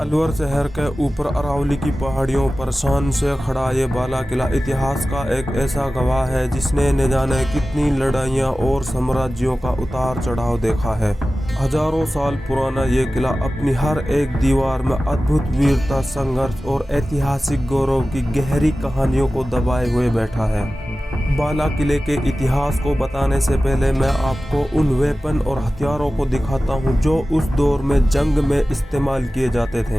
अलवर शहर के ऊपर अरावली की पहाड़ियों पर शान से खड़ा ये बाला किला इतिहास का एक ऐसा गवाह है जिसने न जाने कितनी लड़ाइयाँ और साम्राज्यों का उतार चढ़ाव देखा है। हजारों साल पुराना ये किला अपनी हर एक दीवार में अद्भुत वीरता, संघर्ष और ऐतिहासिक गौरव की गहरी कहानियों को दबाए हुए बैठा है। बाला किले के इतिहास को बताने से पहले मैं आपको उन वेपन और हथियारों को दिखाता हूँ जो उस दौर में जंग में इस्तेमाल किए जाते थे।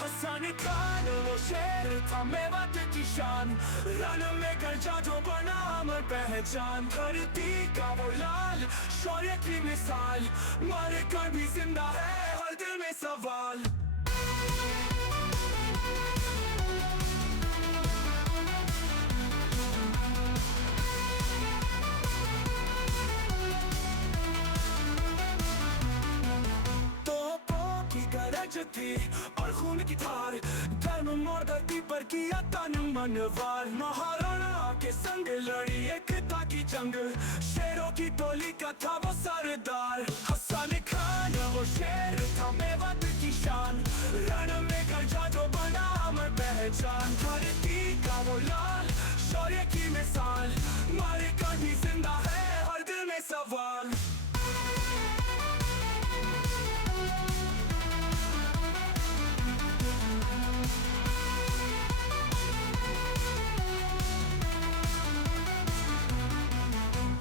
हसन खान वो शेर था मेवात की शान, रण में गरजा जो बना अमर पहचान। धरती का वो लाल शौर्य की मिसाल, मारे कर भी जिंदा है हर दिल में सवाल। थी और खून की धार, धर्म और धरती पर किया तन मन वार। महाराणा के संग लड़ी एकता की जंग, शेरों की टोली का था वो सरदार। हसन खान वो शेर था मेवात की शान, रण में गरजा जो बना अमर पहचान। धरती का वो लाल शौर्य की मिसाल, मारे कर भी जिंदा है हर दिल में सवाल।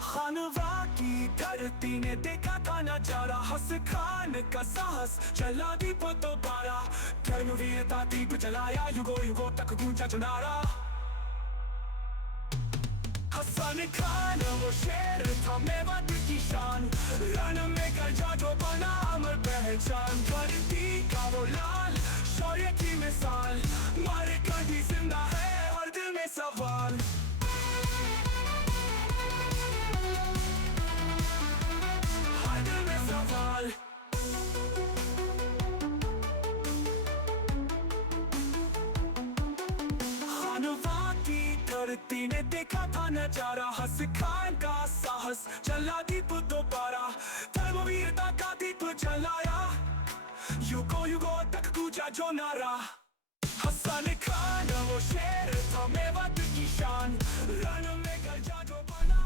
खानवा की धरती ने देखा था नजारा, हस खान का साहस चला दीप दोबारा। धर्म वीरता दीप जलाया, युगों युगों तक गूंजा जो नारा। हसन खान वो शेर था मेवात की शान, रण में गरजा जो बना अमर पहचान। धरती का वो लाल शौर्य की मिसाल, मारे कर भी जिंदा है हर दिल में सवाल। खानवा की धरती ने देखा था नजारा, हस खान का साहस जला दीप दोबारा। धर्म वीरता का दीप जलाया, युगों युगों तक गूंजा जो नारा। हसन खान वो शेर था मेवात की शान, रण में गरजा जो बना।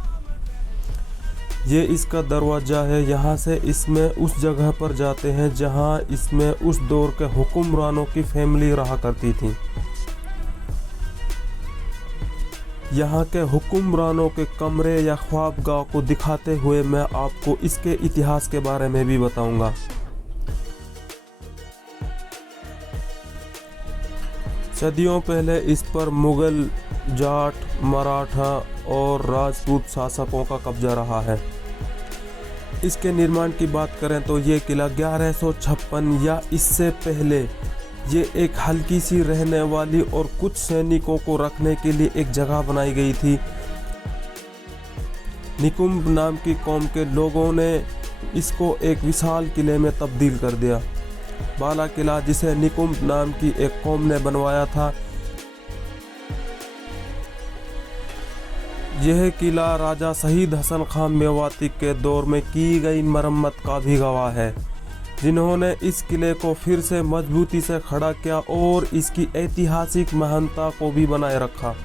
ये इसका दरवाज़ा है, यहाँ से इसमें उस जगह पर जाते हैं जहाँ इसमें उस दौर के हुक्मरानों की फैमिली रहा करती थी। यहाँ के हुक्मरानों के कमरे या ख्वाबगाह को दिखाते हुए मैं आपको इसके इतिहास के बारे में भी बताऊंगा। सदियों पहले इस पर मुगल, जाट, मराठा और राजपूत शासकों का कब्जा रहा है। इसके निर्माण की बात करें तो ये किला 1156 या इससे पहले ये एक हल्की सी रहने वाली और कुछ सैनिकों को रखने के लिए एक जगह बनाई गई थी। निकुंभ नाम की कौम के लोगों ने इसको एक विशाल किले में तब्दील कर दिया। बाला किला जिसे निकुंभ नाम की एक कौम ने बनवाया था, यह किला राजा शहीद हसन खान मेवाती के दौर में की गई मरम्मत का भी गवाह है, जिन्होंने इस किले को फिर से मजबूती से खड़ा किया और इसकी ऐतिहासिक महानता को भी बनाए रखा।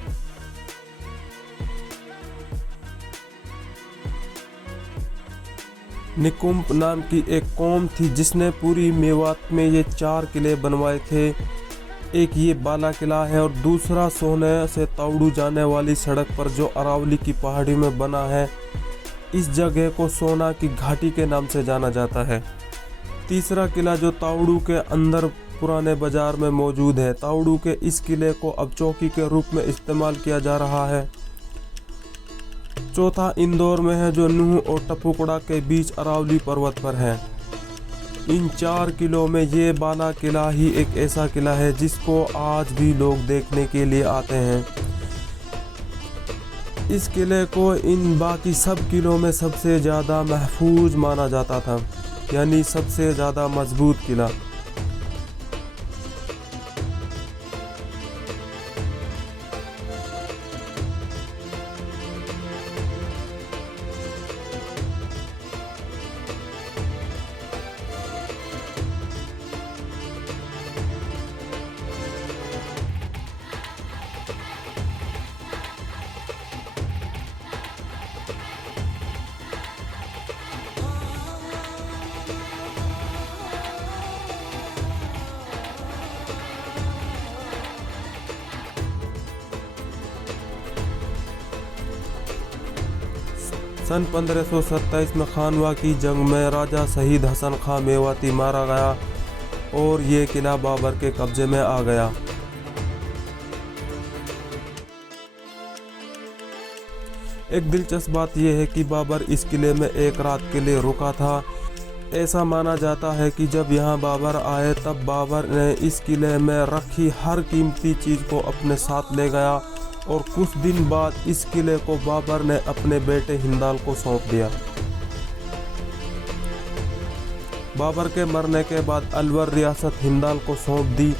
निकुंभ नाम की एक कौम थी जिसने पूरी मेवात में ये 4 किले बनवाए थे। एक ये बाला किला है और दूसरा सोने से तावड़ू जाने वाली सड़क पर जो अरावली की पहाड़ी में बना है। इस जगह को सोना की घाटी के नाम से जाना जाता है। तीसरा किला जो तावड़ू के अंदर पुराने बाजार में मौजूद है। तावड़ू के इस किले को अब चौकी के रूप में इस्तेमाल किया जा रहा है। चौथा इंदौर में है जो नूह और टपुकड़ा के बीच अरावली पर्वत पर है। इन 4 किलों में ये बाला किला ही एक ऐसा किला है जिसको आज भी लोग देखने के लिए आते हैं। इस किले को इन बाकी सब किलों में सबसे ज़्यादा महफूज माना जाता था, यानी सबसे ज़्यादा मजबूत किला। सन 1527 में खानवा की जंग में राजा शहीद हसन खां मेवाती मारा गया और ये किला बाबर के कब्जे में आ गया। एक दिलचस्प बात यह है कि बाबर इस किले में एक रात के लिए रुका था। ऐसा माना जाता है कि जब यहाँ बाबर आए तब बाबर ने इस किले में रखी हर कीमती चीज़ को अपने साथ ले गया और कुछ दिन बाद इस किले को बाबर ने अपने बेटे हिंदाल को सौंप दिया। बाबर के मरने के बाद अलवर रियासत हिंदाल को सौंप दी,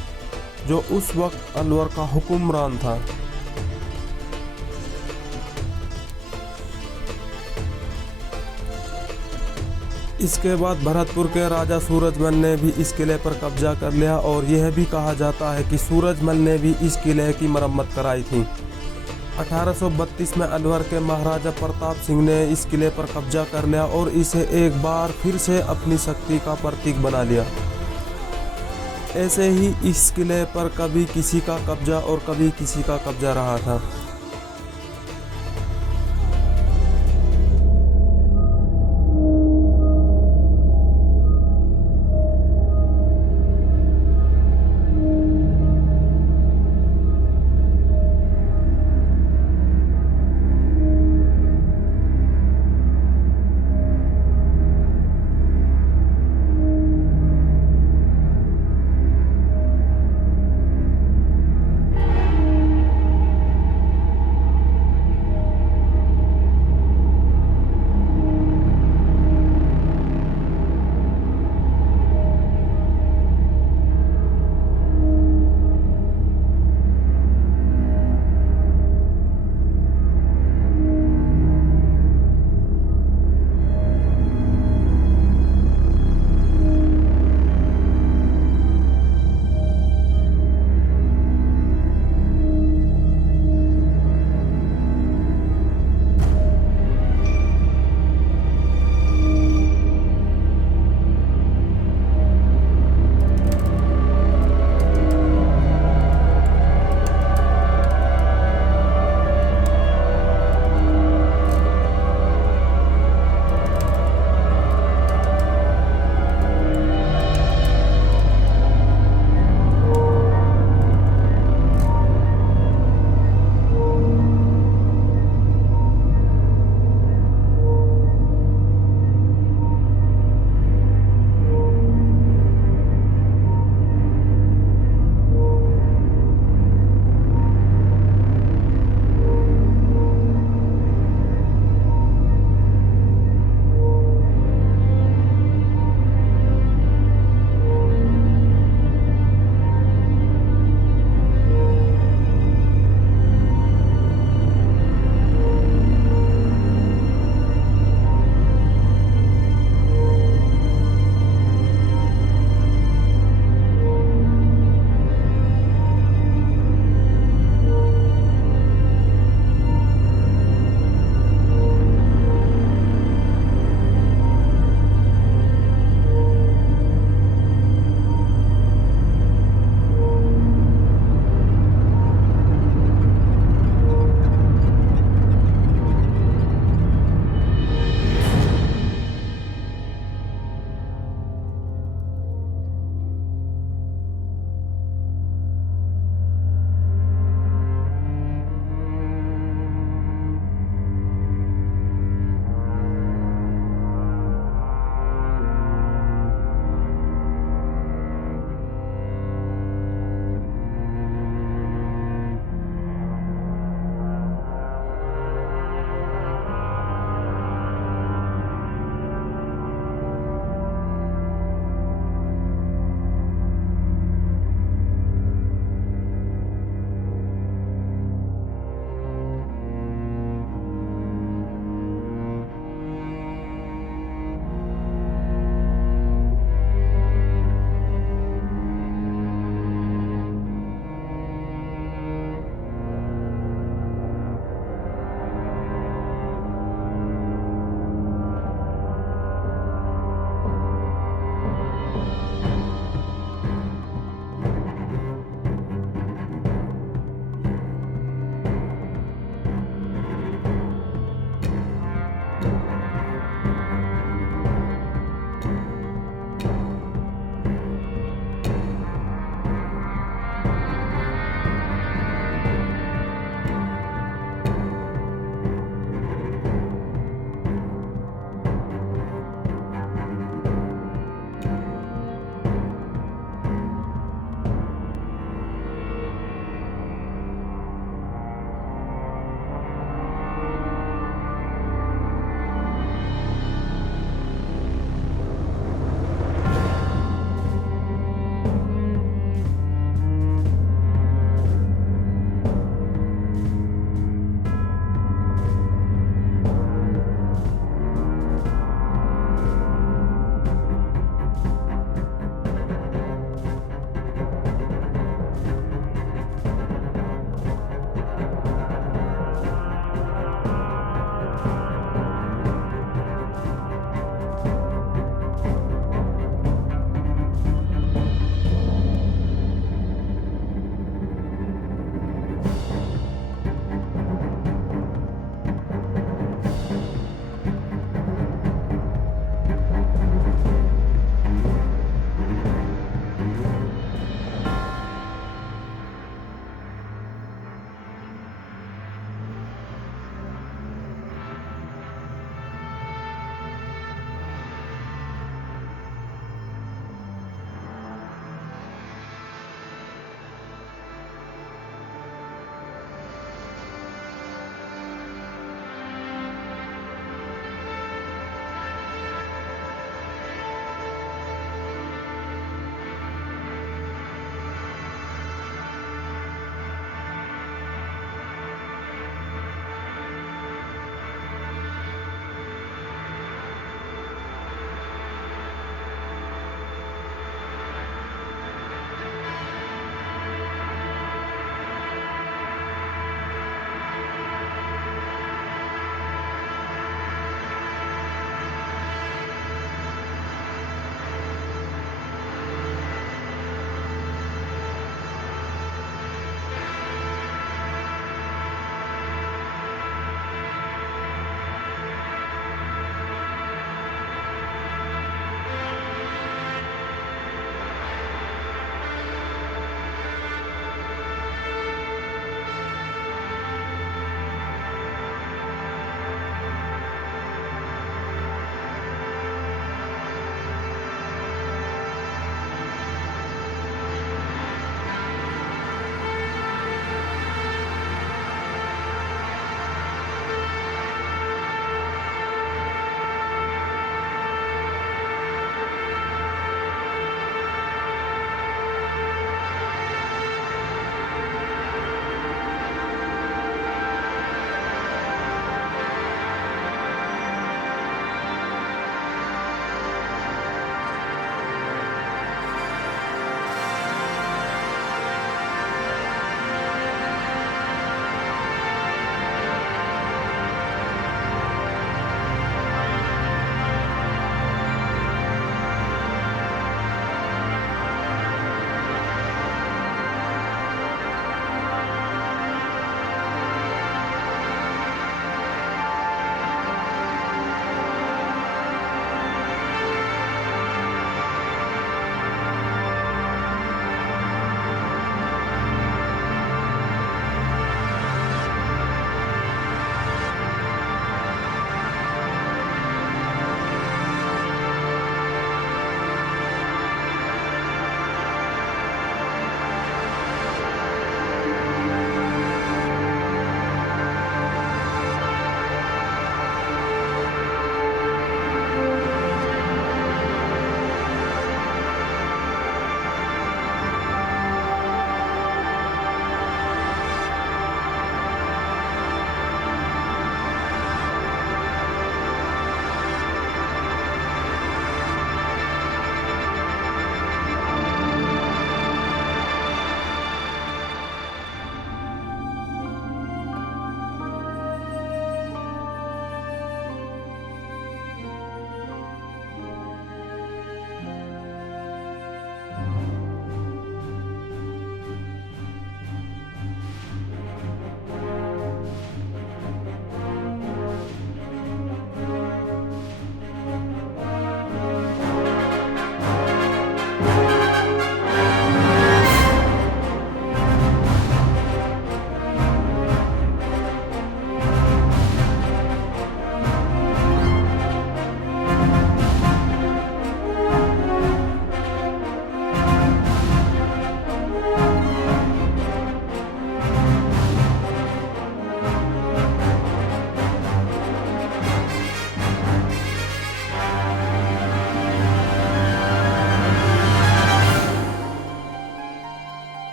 जो उस वक्त अलवर का हुक्मरान था। इसके बाद भरतपुर के राजा सूरजमल ने भी इस किले पर कब्जा कर लिया और यह भी कहा जाता है कि सूरजमल ने भी इस किले की मरम्मत कराई थी। 1832 में अलवर के महाराजा प्रताप सिंह ने इस किले पर कब्जा कर लिया और इसे एक बार फिर से अपनी शक्ति का प्रतीक बना लिया। ऐसे ही इस किले पर कभी किसी का कब्जा और कभी किसी का कब्जा रहा था।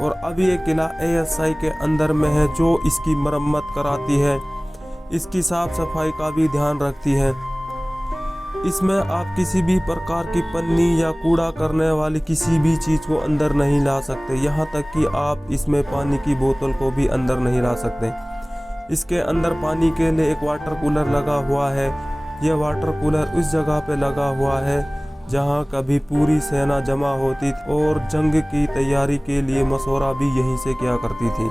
और अब ये किला ASI के अंदर में है, जो इसकी मरम्मत कराती है, इसकी साफ सफाई का भी ध्यान रखती है। इसमें आप किसी भी प्रकार की पन्नी या कूड़ा करने वाली किसी भी चीज़ को अंदर नहीं ला सकते, यहाँ तक कि आप इसमें पानी की बोतल को भी अंदर नहीं ला सकते। इसके अंदर पानी के लिए एक वाटर कूलर लगा हुआ है। यह वाटर कूलर उस जगह पे लगा हुआ है जहाँ कभी पूरी सेना जमा होती और जंग की तैयारी के लिए मशवरा भी यहीं से किया करती थी।